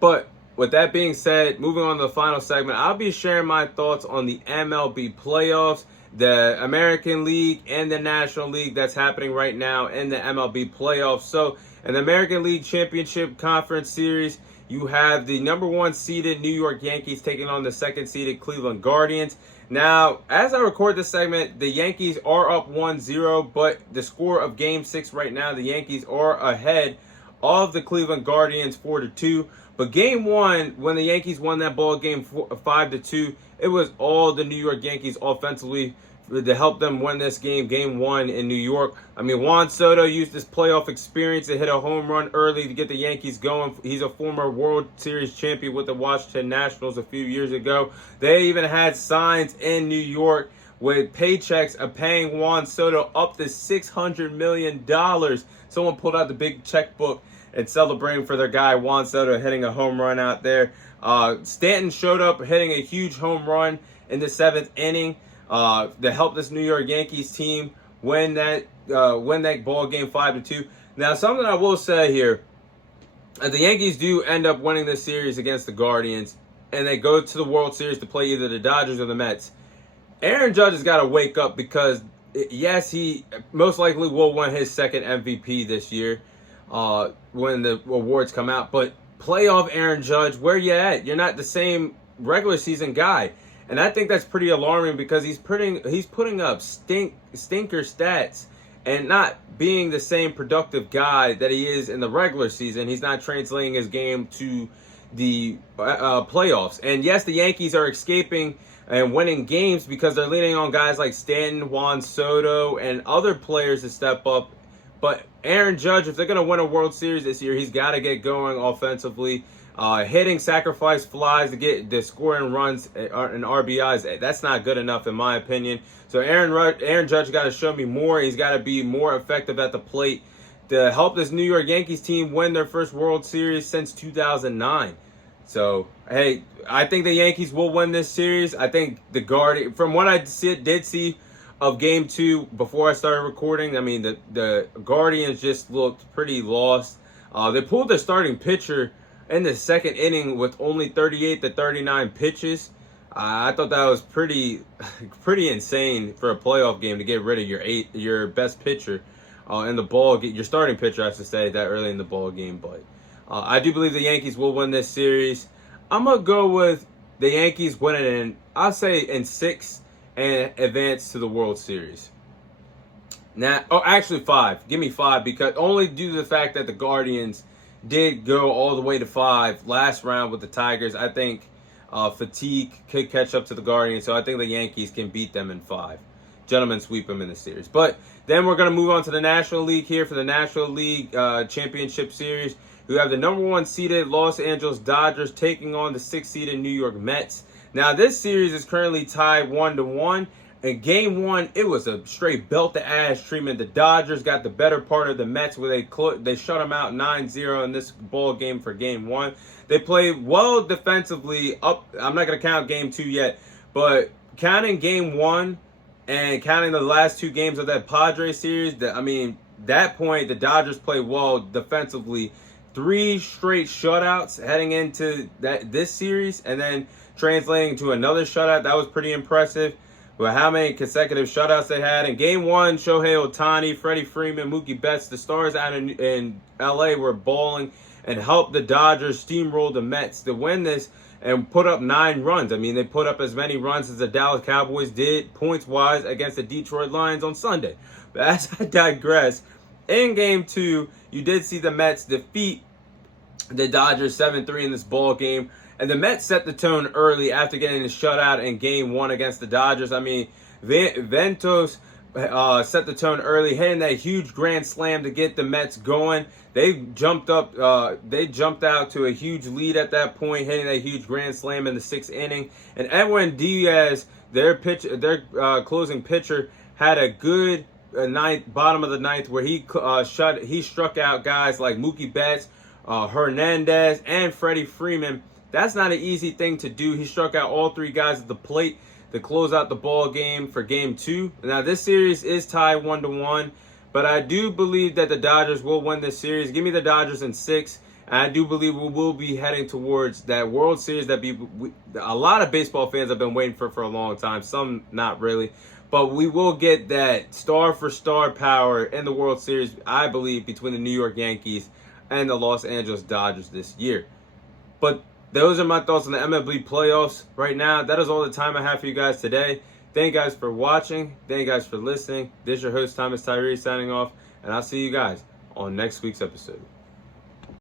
But with that being said, moving on to the final segment, I'll be sharing my thoughts on the MLB playoffs, the American League, and the National League that's happening right now in the MLB playoffs. So, in the American League Championship Conference Series, you have the number one seeded New York Yankees taking on the second seeded Cleveland Guardians. Now, as I record this segment, the Yankees are up 1-0, but the score of Game 6 right now, the Yankees are ahead of the Cleveland Guardians 4-2. But Game 1, when the Yankees won that ball game 5-2, it was all the New York Yankees offensively to help them win this game, Game 1 in New York. I mean, Juan Soto used his playoff experience to hit a home run early to get the Yankees going. He's a former World Series champion with the Washington Nationals a few years ago. They even had signs in New York with paychecks of paying Juan Soto up to $600 million. Someone pulled out the big checkbook and celebrating for their guy Juan Soto hitting a home run out there. Stanton showed up hitting a huge home run in the seventh inning to help this New York Yankees team win that ball game 5-2. Now, something I will say here, the Yankees do end up winning this series against the Guardians, and they go to the World Series to play either the Dodgers or the Mets. Aaron Judge has got to wake up because, yes, he most likely will win his second MVP this year when the awards come out. But playoff Aaron Judge, where you at? You're not the same regular season guy. And I think that's pretty alarming because he's putting up stinker stats and not being the same productive guy that he is in the regular season. He's not translating his game to the playoffs. And yes, the Yankees are escaping and winning games because they're leaning on guys like Stanton, Juan Soto, and other players to step up. But Aaron Judge, if they're going to win a World Series this year, he's got to get going offensively. Hitting sacrifice flies to get the scoring runs and RBIs, that's not good enough in my opinion. So Aaron Judge got to show me more. He's got to be more effective at the plate to help this New York Yankees team win their first World Series since 2009. So, hey, I think the Yankees will win this series. I think the Guardians, from what I did see of Game 2 before I started recording, I mean, the Guardians just looked pretty lost. They pulled their starting pitcher in the second inning with only 38 to 39 pitches. I thought that was pretty insane for a playoff game to get rid of your best pitcher in the ball, your starting pitcher, I should say, that early in the ball game. But I do believe the Yankees will win this series. I'm gonna go with the Yankees winning I'll say in 6 and advance to the World Series. Now, actually 5. Give me 5 because only due to the fact that the Guardians did go all the way to 5 last round with the Tigers. I think fatigue could catch up to the Guardians, so I think the Yankees can beat them in 5. Gentlemen, sweep them in the series. But then we're going to move on to the National League here for the National League Championship Series. We have the number 1 seeded Los Angeles Dodgers taking on the 6th seeded New York Mets. Now, this series is currently tied 1-1. In Game 1, it was a straight belt-to-ass treatment. The Dodgers got the better part of the Mets where they shut them out 9-0 in this ball game for Game 1. They played well defensively up. I'm not going to count Game 2 yet, but counting Game 1 and counting the last 2 games of that Padres series, that point, the Dodgers played well defensively. 3 straight shutouts heading into this series and then translating to another shutout. That was pretty impressive. But how many consecutive shutouts they had. In Game 1, Shohei Ohtani, Freddie Freeman, Mookie Betts, the stars out in LA were balling and helped the Dodgers steamroll the Mets to win this and put up 9 runs. I mean, they put up as many runs as the Dallas Cowboys did points-wise against the Detroit Lions on Sunday. But as I digress, in Game 2, you did see the Mets defeat the Dodgers 7-3 in this ball game. And the Mets set the tone early after getting the shutout in Game 1 against the Dodgers. I mean, Ventos set the tone early, hitting that huge grand slam to get the Mets going. They jumped up. They jumped out to a huge lead at that point, hitting that huge grand slam in the 6th inning. And Edwin Diaz, their closing pitcher, had a good bottom of the ninth where he struck out guys like Mookie Betts, Hernandez, and Freddie Freeman. That's not an easy thing to do. He struck out all 3 guys at the plate to close out the ball game for Game 2. Now, this series is tied 1-1, but I do believe that the Dodgers will win this series. Give me the Dodgers in 6 And I do believe we will be heading towards that World Series that a lot of baseball fans have been waiting for a long time. Some not really. But we will get that star-for-star power in the World Series, I believe, between the New York Yankees and the Los Angeles Dodgers this year. But those are my thoughts on the MLB playoffs right now. That is all the time I have for you guys today. Thank you guys for watching. Thank you guys for listening. This is your host, Thomas Tyree, signing off. And I'll see you guys on next week's episode.